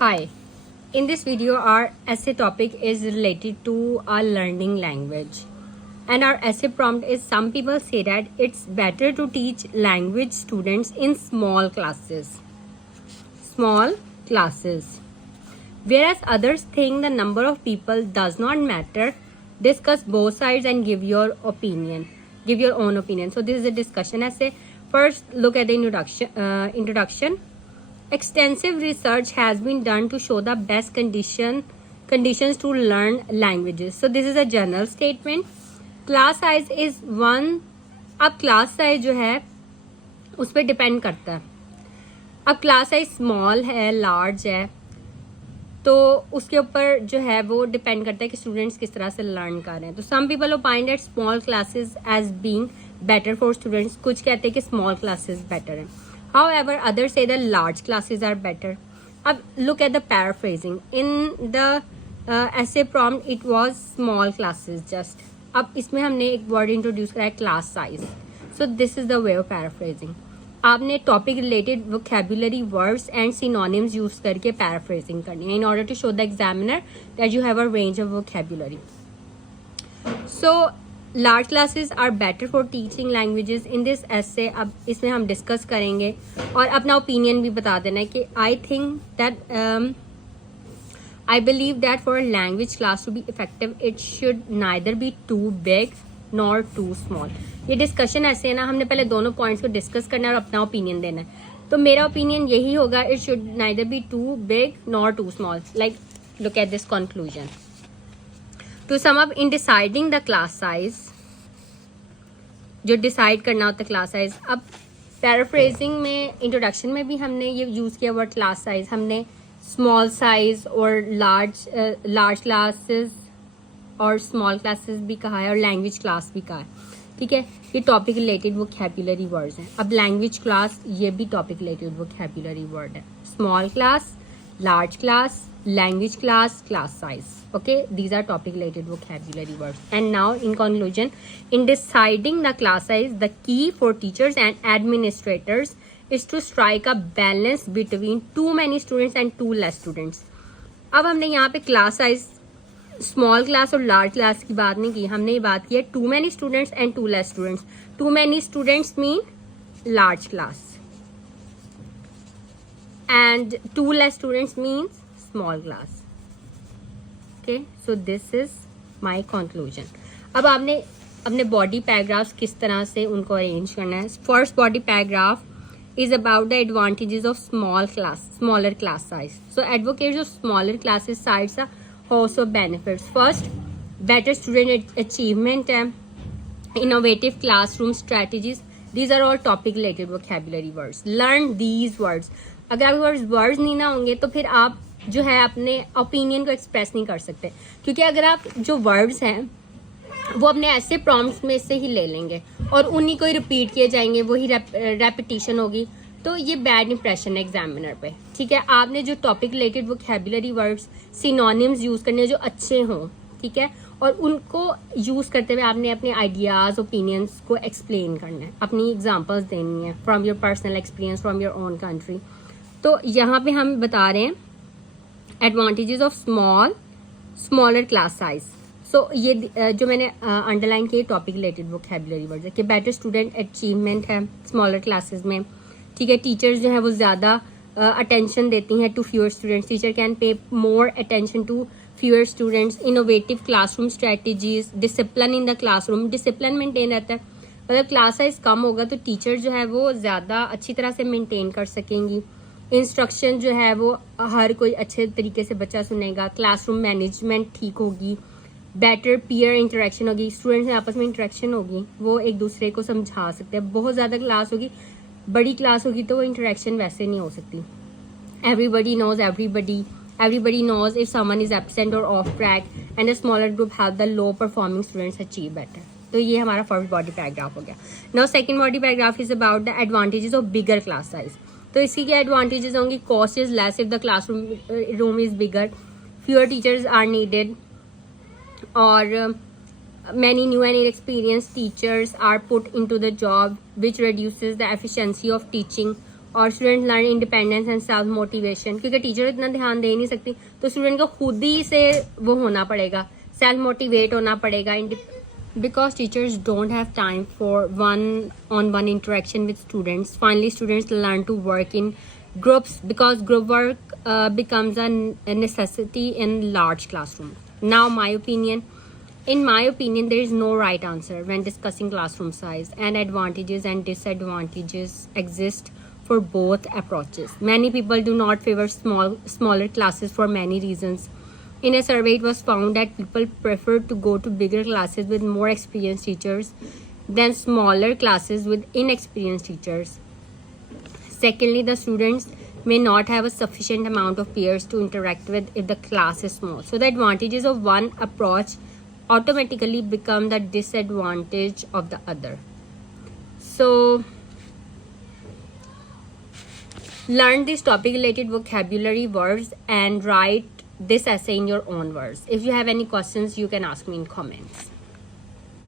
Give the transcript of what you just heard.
Hi, in this video our essay topic is related to our learning language, and our essay prompt is: some people say that it's better to teach language students in small classes, whereas others think the number of people does not matter. Discuss both sides and give your own opinion. So this is a discussion essay. First, look at the introduction. Extensive research has been done to show the best conditions to learn languages. So this is a general statement. Class size is one. अब class size जो है उस पर depend करता है. अब class size small है, large है, तो उसके ऊपर जो है वो डिपेंड करता है कि स्टूडेंट्स किस तरह से लर्न कर रहे हैं. तो some people opine that small classes as being better for students. कुछ कहते हैं कि स्मॉल क्लासेस बेटर हैं. However, others say that large classes are better. अब look at the paraphrasing. In the essay prompt, it was small classes just. अब इसमें हमने एक word introduce करा है class size. So this is the way of paraphrasing. आपने topic related vocabulary words and synonyms use करके paraphrasing करनी है in order to show the examiner that you have a range of vocabulary. So large classes are better for teaching languages. In this essay अब इसमें हम discuss करेंगे और अपना opinion भी बता देना है कि I think that I believe that for a language class to be effective it should neither be too big nor too small. ये डिस्कशन ऐसे है ना, हमने पहले दोनों पॉइंट्स को डिस्कस करना है और अपना ओपिनियन देना है. तो मेरा ओपिनियन यही होगा, it should neither be too big nor too small. Like look at this conclusion. To sum up, in deciding the class size, जो डिसाइड करना होता है क्लास साइज. अब पैराफ्रेजिंग में इंट्रोडक्शन में भी हमने ये यूज़ किया वर्ड क्लास साइज. हमने स्मॉल साइज और लार्ज क्लासेस और स्मॉल क्लासेस भी कहा है और लैंग्वेज क्लास भी कहा है. ठीक है, ये टॉपिक रिलेटेड वोकैबुलरी वर्ड्स हैं. अब लैंग्वेज क्लास ये भी टॉपिक रिलेटेड वोकैबुलरी वर्ड है. Small class, large class, language class, class size. Okay, these are topic related vocabulary words. And now in conclusion, in deciding the class size, the key for teachers and administrators is to strike a balance between too many students and too less students. अब हमने यहाँ पे class size small class और large class की बात नहीं की, हमने ये बात की है too many students and too less students. Too many students mean large class and two less students means small class. Okay, so this is my conclusion. अब आपने अपने body paragraphs किस तरह से उनको अरेंज करना है. First body paragraph is about the advantages of smaller class size. So advocates of smaller classes size are also benefits. First, better student achievement, innovative classroom strategies. These are all topic related vocabulary words. Learn these words. अगर आपके words नहीं ना होंगे तो फिर आप जो है अपने ओपिनियन को एक्सप्रेस नहीं कर सकते, क्योंकि अगर आप जो वर्ड्स हैं वो अपने ऐसे प्रॉम्प्ट्स में से ही ले लेंगे और उन्हीं को ही रिपीट किए जाएंगे, वही रेपिटेशन होगी, तो ये बैड इंप्रेशन है एग्जामिनर पे. ठीक है, आपने जो topic related vocabulary words, synonyms use करने जो अच्छे हों, ठीक है, और उनको यूज करते हुए आपने अपने आइडियाज, ओपिनियंस को एक्सप्लेन करना है, अपनी एग्जांपल्स देनी है from your personal experience, from your own country. तो यहाँ पे हम बता रहे हैं advantages of smaller class size. So ये जो मैंने अंडरलाइन किए टॉपिक रिलेटेड वोकैबुलरी वर्ड्स है कि बेटर स्टूडेंट अचीवमेंट है स्मॉलर क्लासेस में. ठीक है, टीचर्स जो है वो ज़्यादा अटेंशन देती हैं to fewer students. Teacher can pay more attention to fewer students. Innovative classroom strategies, discipline in the classroom, discipline maintain रहता है. मतलब क्लास साइज कम होगा तो टीचर जो है वो ज़्यादा अच्छी तरह से मेंटेन कर सकेंगी. इंस्ट्रक्शन जो है वो हर कोई अच्छे तरीके से बच्चा सुनेगा. क्लासरूम मैनेजमेंट ठीक होगी. बेटर पीयर इंटरेक्शन होगी, स्टूडेंट्स में आपस में इंटरेक्शन होगी, वो एक दूसरे को समझा सकते हैं. बहुत ज़्यादा क्लास होगी, बड़ी क्लास होगी तो वो इंटरेक्शन वैसे नहीं हो सकती. Everybody knows everybody knows if someone is absent or off track, and a smaller group help the low performing students achieve better. तो ये हमारा फर्स्ट बॉडी पैराग्राफ हो गया. Now second body paragraph is about the advantages of bigger class size. तो इसकी क्या advantages होंगी? Cost is less if the classroom is bigger, fewer teachers are needed, और many new and inexperienced teachers are put into the job, which reduces the efficiency of teaching और student learn independence and self motivation, क्योंकि teacher इतना ध्यान दे नहीं सकती तो student को खुद ही से वो होना पड़ेगा, सेल्फ मोटिवेट होना पड़ेगा, because teachers don't have time for one-on-one interaction with students. Finally, students learn to work in groups because group work becomes a necessity in large classrooms. Now, in my opinion, there is no right answer when discussing classroom size, and advantages and disadvantages exist for both approaches. Many people do not favor smaller classes for many reasons. In a survey, it was found that people prefer to go to bigger classes with more experienced teachers than smaller classes with inexperienced teachers. Secondly, the students may not have a sufficient amount of peers to interact with if the class is small. So the advantages of one approach automatically become the disadvantage of the other. So learn these topic related vocabulary words and write this essay in your own words. If you have any questions, you can ask me in comments.